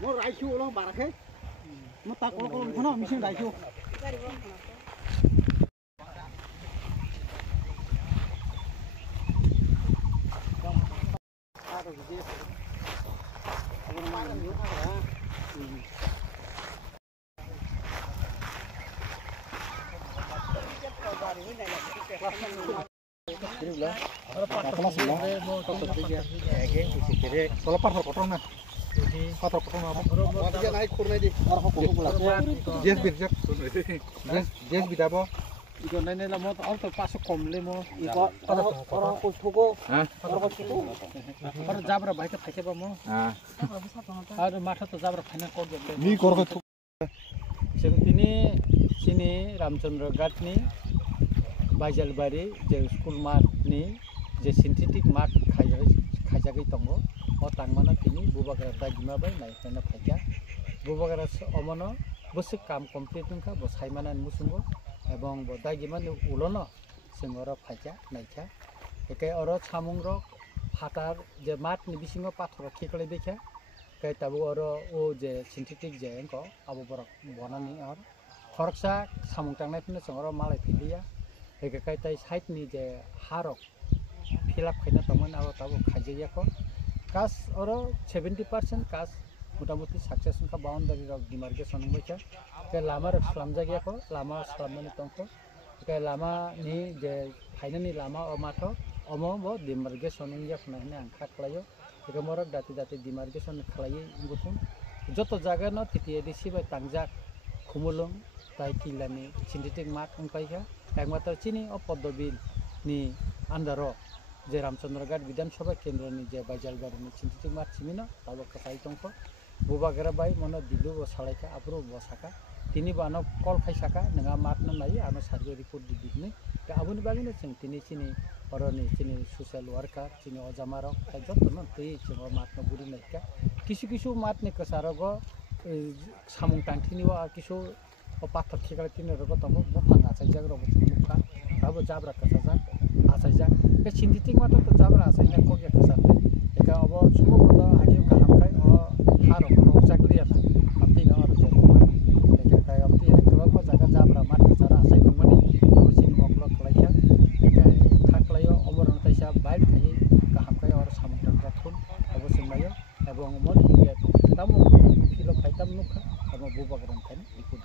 Nó rải chu nó bà thế, nó ta có nó mình xin rải chu. Ikan ini lah mau orang pasuk komle mau ikan orang kustuko orang kustuko orang jabra baik tak apa mau ada masa tu jabra final kau jadi ni korang tu sini Ramchandra Ghat ni Baijalbari je school mat ni je synthetic mat khaja gai tongo o tangmana tini bubagara dagima bai nai tena phaja bubagara omono bosik kam complete nka bosaimana musungo এবং বদাই গিমান উলনো সিংহর ফাইজা নাইখা একে or সামুং rock ফাটার যে মাত নি বিসিংহ পাথর খেকলে দেখা কে তাবু or ও যে সিনথেটিক যে এঙ্ক আবু বর বনানি আর খরকসা সামুং টাংনাই ফিনে সিংহর মালাই ফিলিয়া একে কাই তাই সাইড নি যে হারক ফিলাপ খাইনা তমন আর তাবু খাইজাইয়াকো কাজ অর 70% কাজ মোটামুটি সাকসেস का बाउंडारी रक डिमार्केशन बैठा के लामा रक सलाम जागिया को लामा सलामनि तंको के लामा नि जे फाइनानि लामा अ माथो अमो बो डिमार्केशन या फनाने आंखा खलायो के मरक दाति डिमार्केशन खलायो गुथुम जतो जागा न तितिए दिसि बाय तांजा खुमुलुं ताइ किलानि सिन्थेटिक मात अंकाइया एकमात्र चिनि अ पद्दबिल नि आन्दारो जे रामचंद्र घाट विधानसभा केन्द्रनि जे बाइजालबारिनि सिन्थेटिक मात सिमिनो ताबो कसाइ तंको बुबागरा बाई मनो दिलु बसालायका आब्रु बसाका तिनी बानो कल खाइसाका नङा मातनो नायो आनो सार्वे रिपोर्ट दिदिने के आबुनि बागिनो जों तिनी चिनि अरनि चिनि सोशल वर्कार चिनि अजामारक जतनो तै जों मातनो बुरि नायका किसु मातनि कसारगो सामुं टांथिनिवा किसु पाथर खेगला तिनी रगो तमो बफां आसाइजाग रगो मुखा ताबो जाब्रा कसाजा आसाइजाग के सिन्थेटिक मात त जाब्रा आसाइना कोगे कसाते एका अब सुमो बद आगियो कालामखाय हारो रंजाग्लिया ना आमति न आरो जेबो एके काय आमति एकबाबो जागा जाब्रा मात कसारा आसाइ दंमोन आवसिन मक्ल खलाइया एके खाखलायो अमरन ताइसा बाइल खायै गाहामखाय आरो सामुंटां जाथुन अबसिन नायो एबं मन हिया तामो फिलो फाइताम नुखा एबं बुबागरन खाय इखु